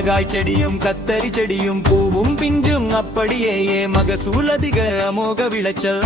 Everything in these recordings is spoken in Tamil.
மிளகாய் செடியும் கத்தரி செடியும் பூவும் பிஞ்சும் அப்படியே மகசூல் அதிக அமோக விளைச்சல்.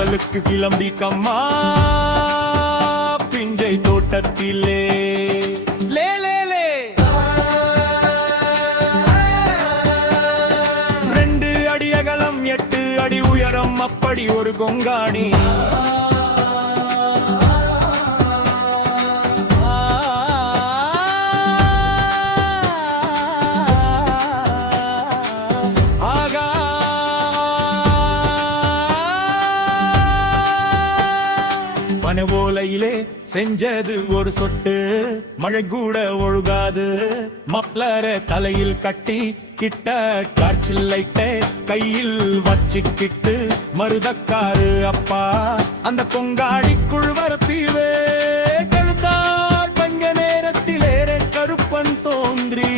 அவளுக்கு கிளம்பி கம்மா பிஞ்சை தோட்டத்திலே லே லே லே 2 அடி அகலம் 8 அடி உயரம் அப்படி ஒரு கொங்காணி. பனவோலையிலே செஞ்சது ஒரு சொட்டு மழை கூட ஒழுகாது. மப்ளர தலையில் கட்டி கிட்ட காய்ச்சல்லைட்டே கையில் வச்சுக்கிட்டு மருதக்காரு அப்பா அந்த கொங்காடிக்குள் வரப்பீவே கழுத்தால் பஞ்ச நேரத்திலே கருப்பன் தோன்றி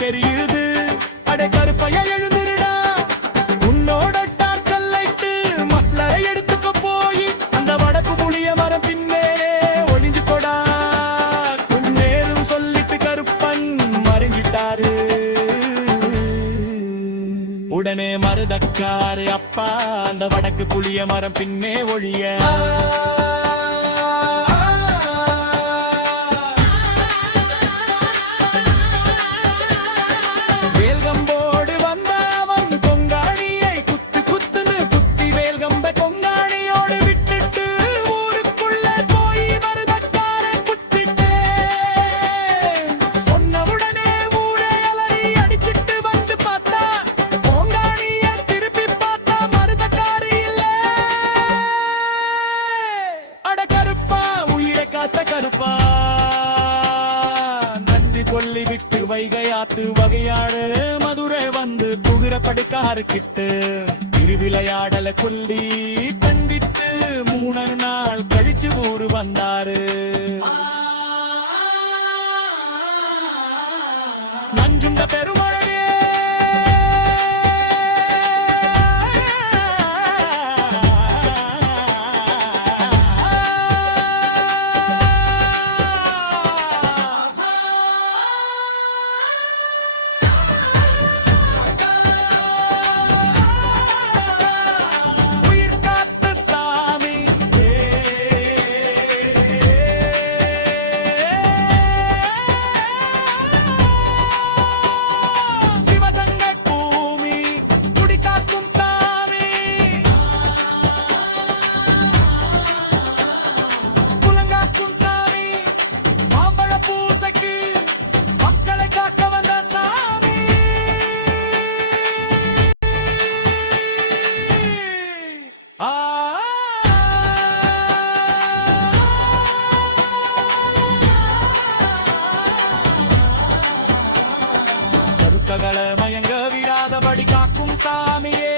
தெரியுது. அடே கருப்பைய எழுந்திருடா உன்னோட டார்ச்சல்லைட்டு மப்ளரை எடுத்துக்க போய் அந்த வடக்கு புளிய மரம் பின்னே ஒளிஞ்சு கொடா நேரும் சொல்லிட்டு கருப்பன் மறைஞ்சிட்டாரு. உடனே மருதக்காரு அப்பா அந்த வடக்கு புளிய மரம் பின்னே ஒழிய கொல்லி விட்டு வைகையாத்து வகையாடு மதுரை வந்து புகிற படுக்காரு கிட்டு திருவிளையாடல கொல்லி தண்டிட்டு 3 நாள் கழிச்சு ஊரு வந்தாரு. நஞ்சுண்ட பெருமழையே மயங்க விடாதபடி காக்கும் சாமியே.